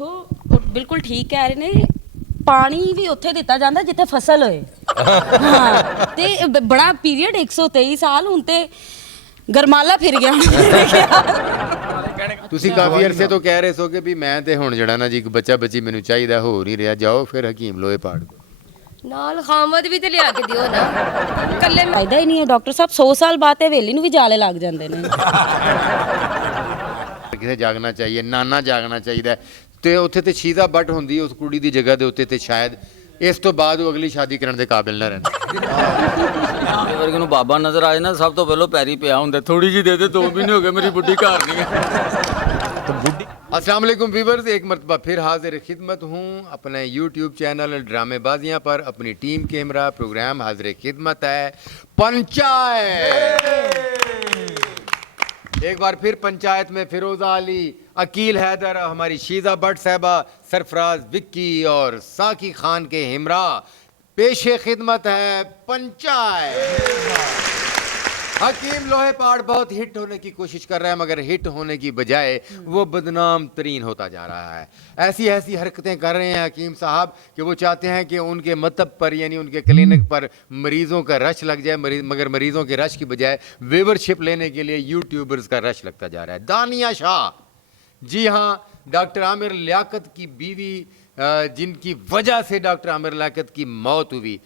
ਉਹ ਬਿਲਕੁਲ ਠੀਕ ਕਹਿ ਰਹੇ ਨੇ। ਪਾਣੀ ਵੀ ਉੱਥੇ ਦਿੱਤਾ ਜਾਂਦਾ ਜਿੱਥੇ ਫਸਲ ਹੋਏ। ਹਾਂ ਤੇ ਬੜਾ ਪੀਰੀਅਡ 123 ਸਾਲ ਹੁਣ ਤੇ ਗਰਮਾਲਾ ਫਿਰ ਗਿਆ। ਤੁਸੀਂ ਕਾਫੀ ਅਰਸੇ ਤੋਂ ਕਹਿ ਰਹੇ ਸੋ ਕਿ ਵੀ ਮੈਂ ਤੇ ਹੁਣ ਜਿਹੜਾ ਨਾ ਜੀ ਇੱਕ ਬੱਚਾ ਬੱਚੀ ਮੈਨੂੰ ਚਾਹੀਦਾ, ਹੋ ਨਹੀਂ ਰਿਹਾ। ਜਾਓ ਫਿਰ ਹਕੀਮ ਲੋਹੇ ਪਾੜ ਕੋ ਨਾਲ ਖਾਮਦ ਵੀ ਤੇ ਲਿਆ ਕੇ ਦਿਓ ਨਾ। ਕੱਲੇ ਫਾਇਦਾ ਹੀ ਨਹੀਂ ਹੈ ਡਾਕਟਰ ਸਾਹਿਬ। 100 ਸਾਲ ਬਾਅਦ ਤੇ ਹਵੇਲੀ ਨੂੰ ਵੀ ਜਾਲੇ ਲੱਗ ਜਾਂਦੇ ਨੇ। ਕਿਤੇ ਜਾਗਣਾ ਚਾਹੀਏ, ਨਾਨਾ ਜਾਗਣਾ ਚਾਹੀਦਾ। ਤੇ ਉੱਥੇ ਤੇ ਸ਼ੀਜ਼ਾ ਬੱਟ ਹੁੰਦੀ ਉਸ ਕੁੜੀ ਦੀ ਜਗ੍ਹਾ ਦੇ ਉੱਤੇ, ਤੇ ਸ਼ਾਇਦ ਇਸ ਤੋਂ ਬਾਅਦ ਉਹ ਅਗਲੀ ਸ਼ਾਦੀ ਕਰਨ ਦੇ ਕਾਬਿਲ ਨਾ ਰਹਿਣ। ਵਰਗੇ ਨੂੰ ਬਾਬਾ ਨਜ਼ਰ ਆਏ ਨਾ, ਸਭ ਤੋਂ ਪਹਿਲਾਂ ਪੈਰੀ ਪਿਆ ਹੁੰਦਾ, ਥੋੜੀ ਜੀ ਦੇ ਦੇ, 2 ਮਹੀਨੇ ਹੋ ਗਏ ਮੇਰੀ ਬੁੱਢੀ ਘਰ नहीं है। अस्सलाम वालेकुम व्यूअर्स, एक मरतबा फिर हाजिर खिदमत हूँ अपने यूट्यूब चैनल ड्रामेबाजियाँ पर। अपनी टीम के हमरा प्रोग्राम हाजिर खिदमत है पंचायत। एक बार फिर पंचायत में फिरोजा अली, अकील हैदर, हमारी शीजा भट्ट साहबा, सरफराज विक्की और साकी खान के हमरा पेशे खिदमत है पंचायत। हकीम लोहे पहाड़ बहुत हिट होने की कोशिश कर रहा है, मगर हिट होने की बजाय वो बदनाम तरीन होता जा रहा है। ऐसी ऐसी हरकतें कर रहे हैं हकीम साहब कि वो चाहते हैं कि उनके मतब पर यानी उनके क्लिनिक पर मरीज़ों का रश लग जाए, मगर मरीज़ों के रश की बजाय व्यूवरशिप लेने के लिए यूट्यूबर्स का रश लगता जा रहा है। दानिया शाह, जी हाँ, डॉक्टर आमिर लियाकत की बीवी, जिनकी वजह से डॉक्टर आमिर लियाकत की मौत हुई,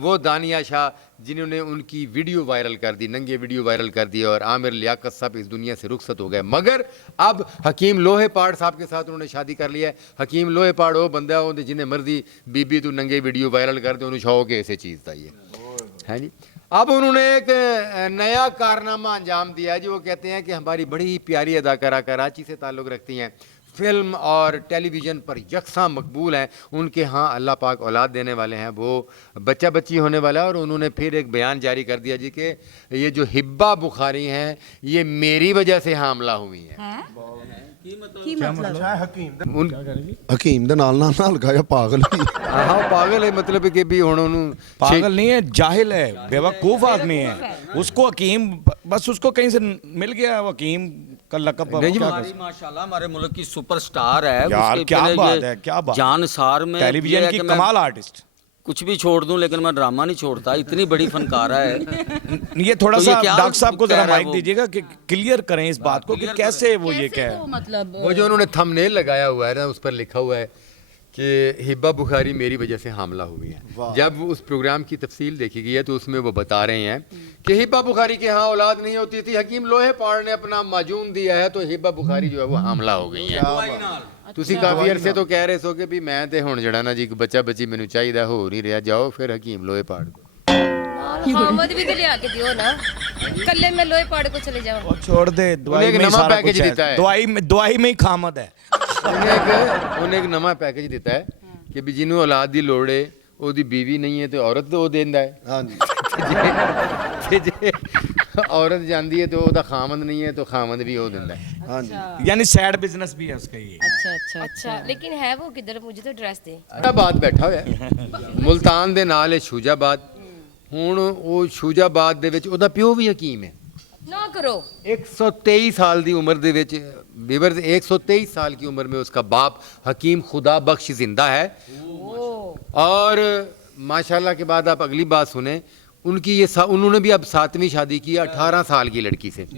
वो दानिया शाह जिन्होंने उनकी वीडियो वायरल कर दी, नंगे वीडियो वायरल कर दी, और आमिर लियाकत साहब इस दुनिया से रुखसत हो गए। मगर अब हकीम लोहे पहाड़ साहब के साथ उन्होंने शादी कर लिया है। हकीम लोहे पहाड़ वो बंदा हो जिन्हें मर्जी बीबी तू नंगे वीडियो वायरल कर दे, उन्हें शौक है ऐसे चीज़ था ये है जी। अब उन्होंने एक नया कारनामा अंजाम दिया है जी। वो कहते हैं कि हमारी बड़ी प्यारी अदाकारा कराची से ताल्लुक़ रखती हैं, फिल्म और टेलीविज़न पर यकसा मकबूल हैं, उनके यहाँ अल्लाह पाक औलाद देने वाले हैं, वो बच्चा बच्ची होने वाला है। और उन्होंने फिर एक बयान जारी कर दिया जी कि ये जो हिब्बा बुखारी हैं ये मेरी वजह से हामला हुई हैं। हकीम दे नाल नाल हल्का जिहा पागल भी हाँ पागल है, मतलब कि भी हुण उन्होंने पागल नहीं है, जाहिल है, बेवकूफ आदमी है। उसको हकीम बस उसको कहीं से मिल गया, वो हकीम का लकब। हमारी माशाल्लाह हमारे मुल्क की सुपरस्टार है यार, उसके क्या फिर बात ये है, क्या बात। जानसार में टेलीविजन ये है की कि मैं कमाल आर्टिस्ट। कुछ भी छोड़ दूं लेकिन मैं ड्रामा नहीं छोड़ता, इतनी बड़ी फनकारा है। ये थोड़ा तो सा ये क्या डॉक्टर साहब को कह जरा रहा है माइक वो? दीजिएगा कि क्लियर करें इस बात को कि कैसे वो ये क्या है। मतलब वो जो उन्होंने थंबनेल लगाया हुआ है ना, उस पर लिखा हुआ है कि हिब्बा बुखारी मेरी वजह से हामला हुई है। जब उस प्रोग्राम की तफसील देखी गई है तो उसमें वो बता रहे हैं कि हिब्बा बुखारी के यहाँ औलाद नहीं होती थी, हकीम लोहे पहाड़ ने अपना माजून दिया है तो हिब्बा बुखारी जो है वो हामला हो गई है। ਤੁਸੀਂ ਕਾਫੀ ਅਰਸੇ ਤੋਂ ਕਹਿ ਰਹੇ ਸੋ ਕਿ ਵੀ ਮੈਂ ਤੇ ਹੁਣ ਜਿਹੜਾ ਨਾ ਜੀ ਇੱਕ ਬੱਚਾ ਬੱਚੀ ਮੈਨੂੰ ਚਾਹੀਦਾ, ਹੋ ਨਹੀਂ ਰਿਹਾ। ਜਾਓ ਫਿਰ ਹਕੀਮ ਲੋਹੇ ਪਾੜ ਕੋ ਨਾਲ ਖਾਮਦ ਵੀ ਤੇ ਲਿਆ ਕੇ ਦਿਓ ਨਾ। ਕੱਲੇ ਮੈਂ ਲੋਹੇ ਪਾੜ को चले जाओ। और छोड़ दे, दवाई एक में ही नवा सारा पैकेज कुछ देता है। है। दवाई में ही खामद है। ਉਹਨੇ ਇੱਕ ਨਵਾਂ ਪੈਕੇਜ ਦਿੱਤਾ ਹੈ ਕਿ ਵੀ ਜਿਹਨੂੰ ਔਲਾਦ ਦੀ ਲੋੜ ਹੈ, ਉਹਦੀ ਬੀਵੀ ਨਹੀਂ ਹੈ ਤੇ ਔਰਤ ਉਹ ਦਿੰਦਾ ਹੈ। ਹਾਂਜੀ ਤੇ ਜੇ औरत जाती है तो ਉਹਦਾ ਖਾਮਦ नहीं है तो ਖਾਮਦ भी वो ਦਿੰਦਾ है। ਹਾਂਜੀ यानी सैड बिजनेस भी है उसका ये। अच्छा अच्छा अच्छा लेकिन है वो किधर, मुझे तो एड्रेस दे। ਸ਼ੂਜਾਬਾਦ ਬੈਠਾ ਹੋਇਆ ਮੁਲਤਾਨ ਦੇ ਨਾਲ ਹੈ ਸ਼ੂਜਾਬਾਦ। ਹੁਣ ਉਹ ਸ਼ੂਜਾਬਾਦ ਦੇ ਵਿੱਚ ਉਹਦਾ ਪਿਓ ਵੀ ਹਕੀਮ ਹੈ। ना करो 123 साल की उम्र दे विच व्यूअर्स, 123 साल की उम्र में उसका बाप हकीम खुदा बख्श जिंदा है। और माशाल्लाह के बाद आप अगली बात सुने, उनकी ये उन्होंने भी अब 7वीं शादी की 18 साल की लड़की से।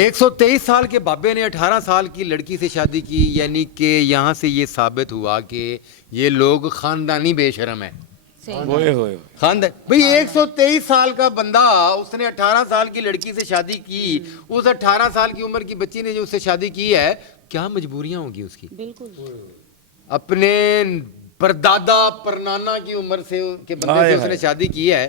123 साल के बाबे ने 18 साल की लड़की से शादी की, यानी कि यहाँ से ये साबित हुआ कि ये लोग ख़ानदानी बेशरम है। होए खानदान भाई 123 साल का बंदा, उसने 18 साल की लड़की से शादी की। उस 18 साल की उम्र की बच्ची ने जो उससे शादी की है, क्या मजबूरियां होंगी उसकी। बिल्कुल अपने परदादा परनाना की उम्र से के बंदे से उसने शादी की है,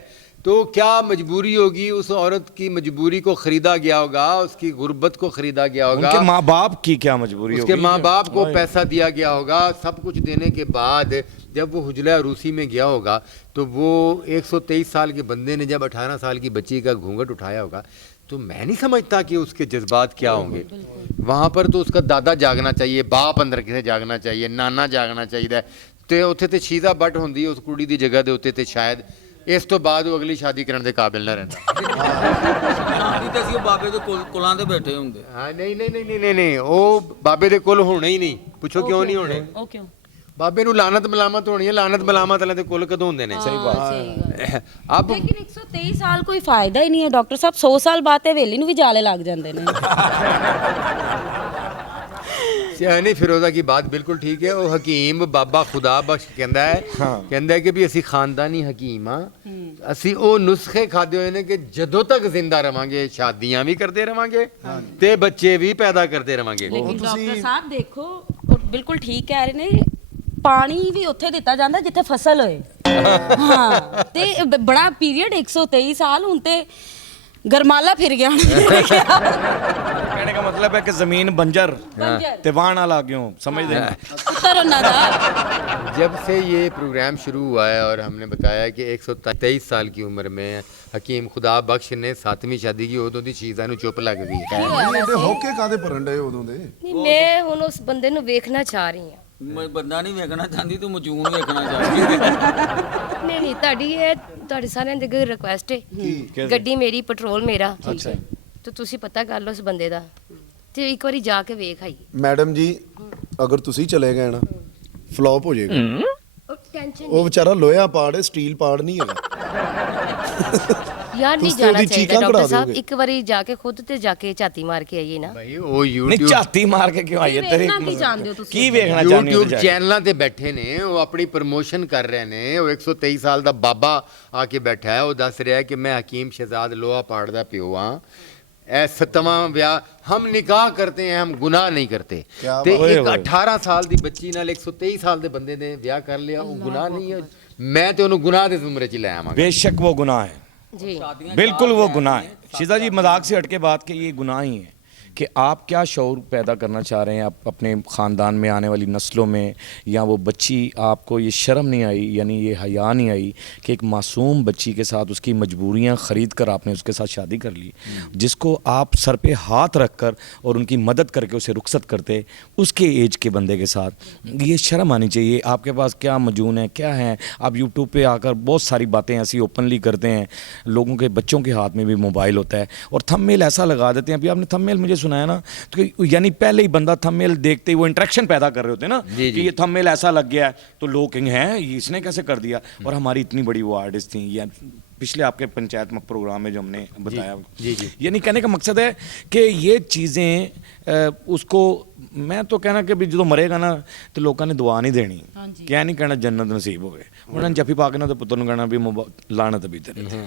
तो क्या मजबूरी होगी। उस औरत की मजबूरी को खरीदा गया होगा, उसकी गुर्बत को खरीदा गया होगा, उनके माँ बाप की क्या मजबूरी होगी, उसके माँ बाप को पैसा दिया गया होगा। सब कुछ देने के बाद जब वो हुजला रूसी में गया होगा तो वो 123 साल के बंदे ने जब 18 साल की बच्ची का घूंघट उठाया होगा, तो मैं नहीं समझता कि उसके जज्बात क्या होंगे। वहाँ पर तो उसका दादा जागना चाहिए, बाप अंदर किसे जागना चाहिए, नाना जागना चाहिए। तो उत्थे ते शीज़ा बट होंदी उस कुड़ी दी जगह दे उत्ते ते शायद ਇਸ ਤੋਂ ਬਾਅਦ ਉਹ ਅਗਲੀ ਸ਼ਾਦੀ ਕਰਨ ਦੇ ਕਾਬਿਲ ਨਾ ਰਹਿੰਦਾ। ਆਦੀ ਤੇ ਅਸੀਂ ਉਹ ਬਾਬੇ ਦੇ ਕੁਲਾਂ ਤੇ ਬੈਠੇ ਹੁੰਦੇ। ਹਾਂ ਨਹੀਂ ਉਹ ਬਾਬੇ ਦੇ ਕੁਲ ਹੋਣੇ ਹੀ ਨਹੀਂ। ਪੁੱਛੋ ਕਿਉਂ ਨਹੀਂ ਹੋਣੇ? ਉਹ ਕਿਉਂ? ਬਾਬੇ ਨੂੰ ਲਾਨਤ ਮਲਾਮਤ ਹੋਣੀ ਹੈ। ਲਾਨਤ ਮਲਾਮਤ ਵਾਲੇ ਦੇ ਕੁਲ ਕਦੋਂ ਹੁੰਦੇ ਨੇ? ਸਹੀ ਬਾਤ। अब लेकिन 123 साल कोई फायदा ही नहीं है डॉक्टर साहब। 100 साल बाद ते वेली ਨੂੰ ਵੀ ਜਾਲੇ ਲੱਗ ਜਾਂਦੇ ਨੇ। ਨਹੀਂ ਫਿਰੋਜ਼ਾ ਕੀ ਬਾਤ ਬਿਲਕੁਲ ਠੀਕ ਹੈ। ਉਹ ਹਕੀਮ ਬਾਬਾ ਖੁਦਾ ਬਖਸ਼ ਕਹਿੰਦਾ ਹੈ ਕਿ ਵੀ ਅਸੀਂ ਖਾਨਦਾਨੀ ਹਕੀਮ ਆ। ਅਸੀਂ ਉਹ ਨੁਸਖੇ ਖਾਦੇ ਹੋਏ ਨੇ ਕਿ ਜਦੋਂ ਤੱਕ ਜ਼ਿੰਦਾ ਰਵਾਂਗੇ ਸ਼ਾਦੀਆਂ ਵੀ ਕਰਦੇ ਰਵਾਂਗੇ ਤੇ ਬੱਚੇ ਵੀ ਪੈਦਾ ਕਰਦੇ ਰਵਾਂਗੇ। ਲੇਕਿਨ ਡਾਕਟਰ ਸਾਹਿਬ ਦੇਖੋ ਉਹ ਬਿਲਕੁਲ ਠੀਕ ਕਹਿ ਰਹੇ ਨੇ। ਪਾਣੀ ਵੀ ਉੱਥੇ ਦਿੱਤਾ ਜਾਂਦਾ ਜਿੱਥੇ ਫਸਲ ਹੋਏ। ਹਾਂ ਤੇ ਬੜਾ ਪੀਰੀਅਡ 123 ਸਾਲ ਹੁਣ ਤੇ ਗਰਮਾਲਾ ਫਿਰ ਗਿਆ। कहने का मतलब है कि जमीन बंजर ते वहां ना लाग्यो समझ देना। ਪੁੱਤਰ ਉਹਨਾਂ ਦਾ। जब से ये प्रोग्राम शुरू हुआ है और हमने बताया कि 123 साल की उम्र में हकीम खुदा बख्श ने 7ਵੀਂ शादी की उदों ਦੀ ਚੀਜ਼ਾਂ ਨੂੰ ਚੁੱਪ ਲੱਗ ਗਈ ਹੈ। ਤੇ ਹੋਕੇ ਕਾਦੇ ਭਰਨ ਡਏ ਉਦੋਂ ਦੇ? ਨਹੀਂ ਮੈਂ ਹੁਣ ਉਸ ਬੰਦੇ ਨੂੰ ਵੇਖਣਾ ਚਾਹ ਰਹੀ ਹਾਂ। ਮੈਂ ਬੰਦਾ ਨਹੀਂ ਵੇਖਣਾ ਚਾਹੁੰਦੀ, ਤੂੰ ਮਜੂਨ ਵੇਖਣਾ ਚਾਹੁੰਦੀ। ਨਹੀਂ ਤੁਹਾਡੀ ਸਾਰਿਆਂ ਦੀ ਰਿਕੁਐਸਟ ਹੈ। ਗੱਡੀ ਮੇਰੀ, ਪੈਟਰੋਲ ਮੇਰਾ, ਠੀਕ ਹੈ? ਤੇ ਤੁਸੀਂ ਪਤਾ ਕਰ ਲਓ ਉਸ ਬੰਦੇ ਦਾ ਤੇ ਇੱਕ ਵਾਰੀ ਜਾ ਕੇ ਵੇਖ ਆਈ। ਮੈਡਮ ਜੀ ਅਗਰ ਤੁਸੀਂ ਚਲੇ ਗਏ ਨਾ ਫਲॉप ਹੋ ਜਾਏਗਾ। ਉਹ ਟੈਨਸ਼ਨ ਉਹ ਵਿਚਾਰਾ ਲੋਹਾ ਪਾੜ ਹੈ, ਸਟੀਲ ਪਾੜ ਨਹੀਂ ਹੈਗਾ। ਯਾਰ ਨਹੀਂ ਤੁਸੀਂ ਉਹਦੀ ਜਾਣਾ ਚਾਹੀਦਾ ਚੀਕਾਂ ਡਾਕਟਰ ਕਢਾ ਸਾਹਿਬ। ਦੋਗੇ। ਇੱਕ ਵਾਰੀ ਜਾ ਕੇ ਖੁਦ ਤੇ ਜਾ ਕੇ ਝਾਤੀ ਮਾਰ ਕੇ ਆਈਏ ਨਾ। ਭਾਈ ਉਹ नहीं YouTube झाती मार के क्यों आई है तेरे? ਵੇਖਣਾ ਕੀ ਚਾਹੁੰਦੇ ਹੋ ਤੁਸੀਂ? की वेखना चाहनी हो? YouTube ਚੈਨਲਾਂ ਤੇ ਬੈਠੇ ਨੇ, ਉਹ ਆਪਣੀ ਪ੍ਰਮੋਸ਼ਨ ਕਰ ਰਹੇ ਨੇ। ਉਹ 123 ਸਾਲ ਦਾ ਬਾਬਾ ਆ ਕੇ ਬੈਠਾ ਹੈ। ਉਹ ਦੱਸ ਰਿਹਾ ਹੈ ਕਿ ਮੈਂ ਹਕੀਮ ਸ਼ਹਿਜ਼ਾਦ ਲੋਹਾ ਪਾੜ ਦਾ ਪਿਓ ਹਾਂ। ਇਹ 7ਵਾਂ ਵਿਆਹ ਹਮ ਨਿਕਾਹ ਕਰਤੇ हैं, हम गुनाह नहीं करते। ਕਿਆ ਤੇ ਬਾਤ ਇੱਕ ਹੈ। 18 ਸਾਲ ਦੀ ਬੱਚੀ ਨਾਲ 123 ਸਾਲ ਦੇ ਬੰਦੇ ਨੇ ਵਿਆਹ ਕਰ ਲਿਆ। ਉਹ ਗੁਨਾਹ ਨਹੀਂ ਹੈ। ਮੈਂ ਤੇ ਉਹਨੂੰ ਗੁਨਾਹ ਦੇ ਜ਼ੁਮਰੇ ਚ ਲੈ ਆਵਾਂਗਾ। बेशक वो गुनाह है, ਜੀ। बिल्कुल वो गुनाह है। शीजा जी मजाक से हटके बात कि ये गुनाह ही है कि आप क्या शऊर पैदा करना चाह रहे हैं आप अपने ख़ानदान में आने वाली नस्लों में, या वो बच्ची आपको ये शर्म नहीं आई, यानी ये हया नहीं आई कि एक मासूम बच्ची के साथ उसकी मजबूरियां ख़रीद कर आपने उसके साथ शादी कर ली, जिसको आप सर पे हाथ रख कर और उनकी मदद करके उसे रुखसत करते उसके एज के बंदे के साथ। ये शर्म आनी चाहिए। आपके पास क्या मजून है, क्या है? आप यूट्यूब पे आकर बहुत सारी बातें ऐसी ओपनली करते हैं। लोगों के बच्चों के हाथ में भी मोबाइल होता है और थंबनेल ऐसा लगा देते हैं। अभी आपने थंबनेल मुझे सुनाया ना, तो यानी पहले ही बंदा थंबनेल देखते ही वो इंटरेक्शन पैदा कर रहे होते हैं ना कि ये थंबनेल ऐसा लग गया है तो लोग कहेंगे हैं ये इसने कैसे कर दिया। और हमारी इतनी बड़ी वो आर्टिस्ट थी, या पिछले आपके पंचायत में प्रोग्राम में जो हमने बताया, यानी कहने का मकसद है कि ये चीज़ें उसको मैं तो कहना कि भी जो मरेगा ना तो लोगों ने दुआ नहीं देनी, क्या नहीं कहना जन्नत नसीब हो गए। उन्होंने जफी पा के ना तो पुत्र ने कहना भी लानत भी तेरे ते।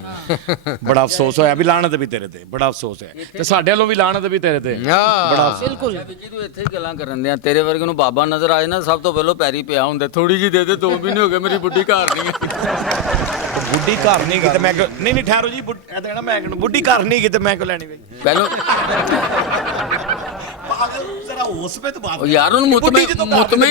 बड़ा अफसोस होया भी लानत भी तेरे ते, बड़ा अफसोस है ते साडे वालों भी लानत भी तेरे ते, बड़ा अफसोस। ਬਿਲਕੁਲ। ਜੀ ਤੂੰ ਇੱਥੇ ਹੀ ਗੱਲਾਂ ਕਰਨ ਦਿਆਂ। ਤੇਰੇ ਵਰਗੇ ਨੂੰ ਬਾਬਾ ਨਜ਼ਰ ਆਏ ਨਾ ਸਭ ਤੋਂ ਪਹਿਲਾਂ ਪੈਰੀ ਪਿਆ ਹੁੰਦਾ। ਥੋੜੀ ਜੀ ਦੇ ਦੇ, 2 ਮਹੀਨੇ ਹੋ ਗਏ ਮੇਰੀ ਬੁੱਢੀ ਘਰ ਨਹੀਂ ਹੈ। बुढ़ी घर नहीं की तो मैं नहीं ठहरो जी, ऐसा कहना मैं बुढ़ी घर नहीं की तो मैं क्यों लैनी भाई? ਪਹਿਲਾਂ पागल जरा होश पे तो बात ਉਹ ਯਾਰ ਉਹਨੂੰ ਮੁਤਮਿਨ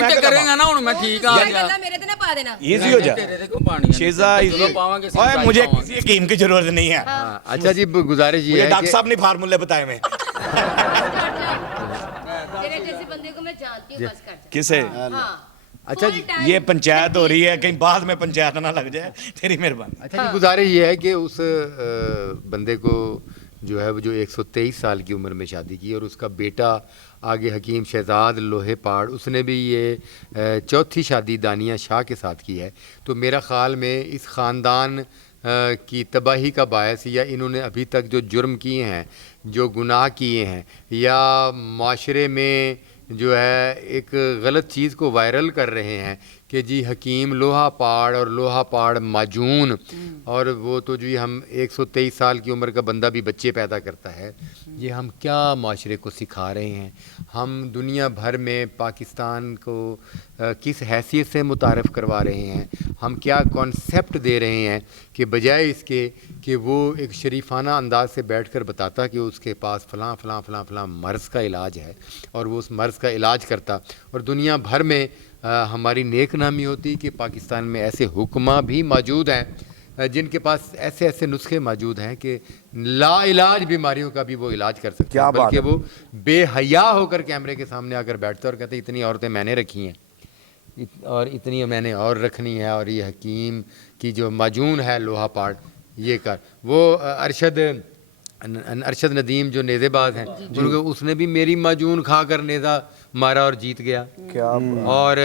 ਤੇ ਕਰੇਗਾ ਨਾ। ਹੁਣ ਮੈਂ ਠੀਕ ਆ ਗਿਆ। ਮੇਰੇ ਤੇ ਨਾ ਪਾ ਦੇਣਾ। इजी हो जा ਤੇਰੇ ਤੇ ਕਿਉਂ ਪਾਣੀ ਹੈ? शीजा ਜਦੋਂ ਪਾਵਾਂਗੇ ओए मुझे किसी हकीम की जरूरत नहीं है। अच्छा जी गुजारिश ये मुझे है डॉक्टर कि साहब ने फार्मूले बताए मैं। तेरे जैसे बंदे को मैं जानती हूँ, बस कर जा। किसे? हाँ। अच्छा जी ये पंचायत हो रही है, कहीं बाद में पंचायत ना लग जाए। तेरी मेहरबानी। अच्छा जी गुजारिश ये है कि उस बंदे को जो है वो जो 123 साल की उम्र में शादी की और उसका बेटा आगे हकीम शहजाद लोहे पाड़, उसने भी ये चौथी शादी दानिया शाह के साथ की है। तो मेरा ख़्याल में इस ख़ानदान की तबाही का बायस, या इन्होंने अभी तक जो जुर्म किए हैं, जो गुनाह किए हैं, या माशरे में जो है एक गलत चीज़ को वायरल कर रहे हैं कि जी हकीम लोहा पाड़ और लोहा पाड़ माजून, और वो तो जी हम 123 साल की उम्र का बंदा भी बच्चे पैदा करता है। ये हम क्या माशरे को सिखा रहे हैं? हम दुनिया भर में पाकिस्तान को किस हैसियत से मुतारफ़ करवा रहे हैं? हम क्या कॉन्सेप्ट दे रहे हैं कि बजाय इसके कि वो एक शरीफाना अंदाज से बैठकर बताता कि उसके पास फ़लाँ फ़लाँ फ़लाँ फ़लाँ मर्ज़ का इलाज है और वो उस मर्ज़ का इलाज करता, और दुनिया भर में हमारी नेक नामी होती कि पाकिस्तान में ऐसे हुक्मा भी मौजूद हैं जिनके पास ऐसे ऐसे नुस्खे मौजूद हैं कि लाइलाज बीमारियों का भी वो इलाज कर सकते हैं, बल्कि वो बेहया होकर कैमरे के सामने आकर बैठते और कहते इतनी औरतें मैंने रखी हैं। اور اتنی میں نے اور رکھنی ہے، اور یہ حکیم کی جو معجون ہے لوہا پاٹ یہ کر. وہ ارشد ندیم جو نیزے باز ہیں کیونکہ اس نے بھی میری معجون کھا کر نیزہ مارا اور جیت گیا. اور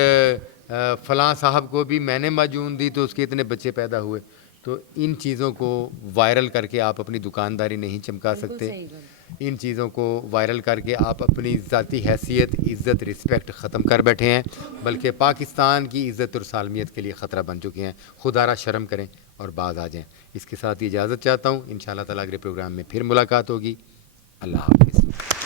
فلاں صاحب کو بھی میں نے معجون دی تو اس کے اتنے بچے پیدا ہوئے. تو ان چیزوں کو وائرل کر کے آپ اپنی دکانداری نہیں چمکا سکتے. ان چیزوں کو وائرل کر کے آپ اپنی ذاتی حیثیت، عزت، رسپیکٹ ختم کر بیٹھے ہیں، بلکہ پاکستان کی عزت اور سالمیت کے لیے خطرہ بن چکے ہیں. خدا را شرم کریں اور باز آ جائیں. اس کے ساتھ اجازت چاہتا ہوں. انشاءاللہ تعالیٰ اگلے پروگرام میں پھر ملاقات ہوگی. اللہ حافظ.